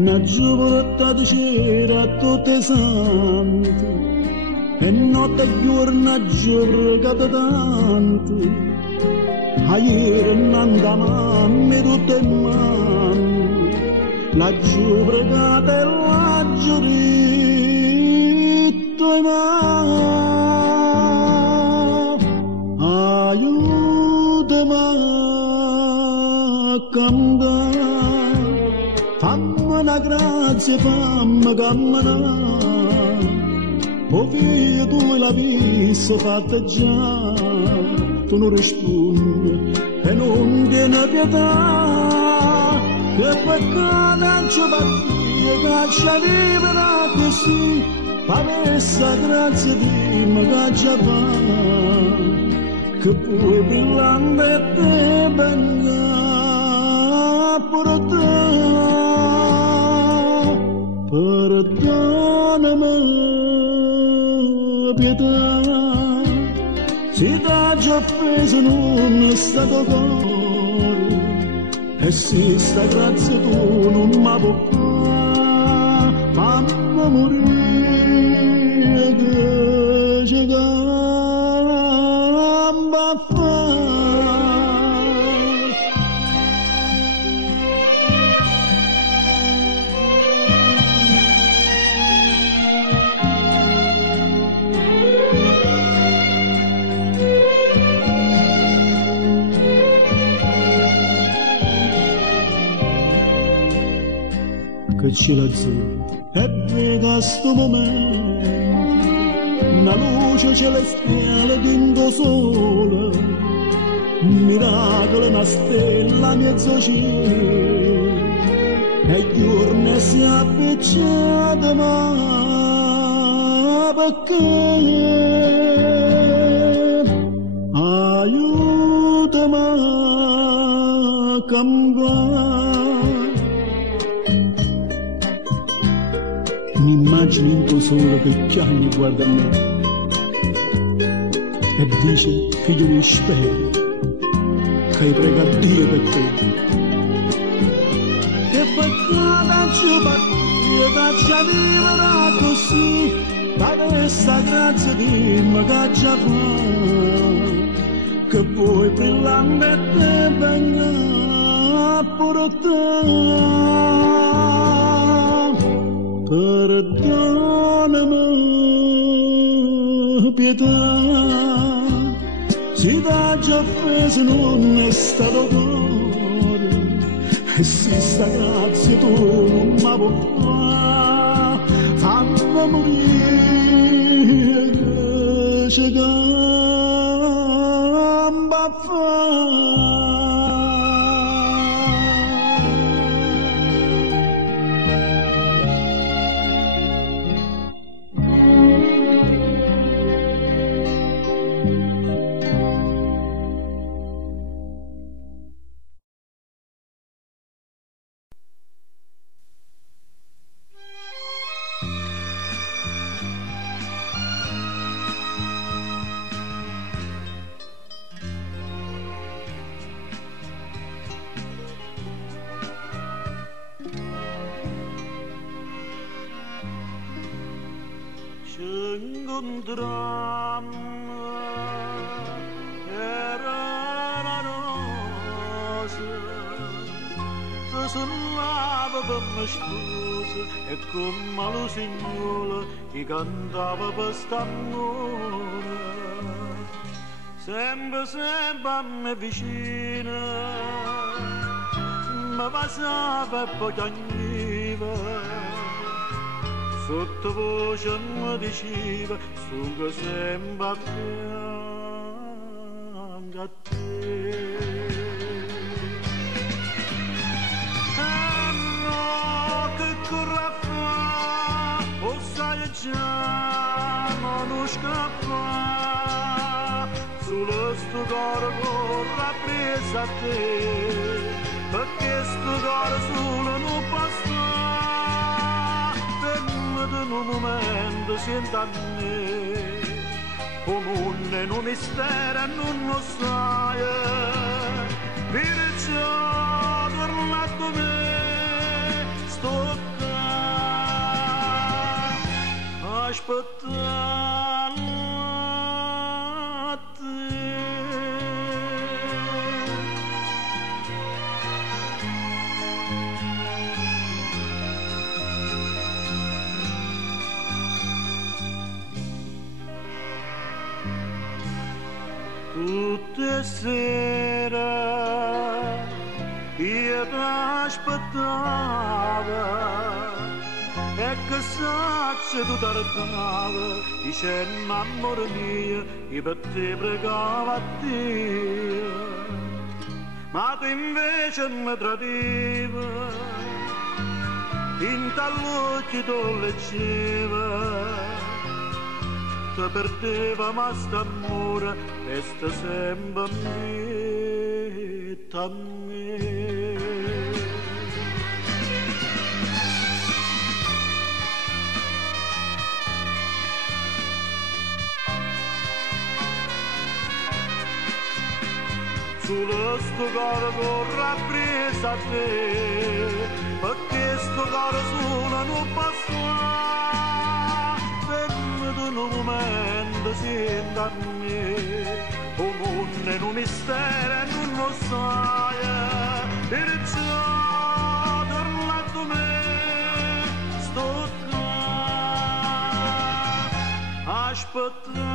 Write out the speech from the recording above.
una giovanotta di cera tutte sante e notte e giorno giorno tanto a ieri non dammi tutte in mano la giovregata e la giurito in mano aiutami a cambiare fammi una grazia fammi camminare o figlio tu la vista fatta già tu non rispondi e non tieni pietà che peccato non ci battia che ci arriverà così per questa grazia di me che ci fa che poi brillante te venga per te perdonami pietà se t'ha già offeso non è stato cuore e se sta grazia tu non mi può fare fammi morire che ci gamba a che ci l'azzurro e veda sto momento una luce celestiale d'indo sole miracolo una stella mezzo cielo e i giorni si appicciata ma perché aiutami a cambiare un'immagine in tuo sole che piange guarda a me e dice figlio mi speri che hai pregato Dio per te che peccato ci battia che ci arriverà così per questa grazia di me che ci fa che poi brillante te venga pure te perdonami pietà se t'ha già offeso non è stato cuore e se sta grazia tu non mi può fare fammi morire che ci gamba a fare un dramma era una rosa che suonava per me sposa e come lo signore che cantava per st'amore sempre sempre a me vicina mi passava e poi piangeva sottovoce mi diceva sono sempre a fianco a te e no che corra fa o sai già non scappa sullo sto cuore corra presa a te perché sto cuore solo non basta in un momento sento a me come un mistero non lo sai perciò torna a me sto Tutte sera io t'aspettavo e che se tu t'arrabbiava dicendo amore mio io per te pregavo a Dio ma tu invece mi tradiva in tall'occhio tu leggeva ti perdeva ma st'amore resta sempre a me. Sullo sto cuore corre presa a te perché sto cuore solo non passa fermati un momento senta a me un mondo è un mistero e non lo sai perciò torna a me sto qua aspettando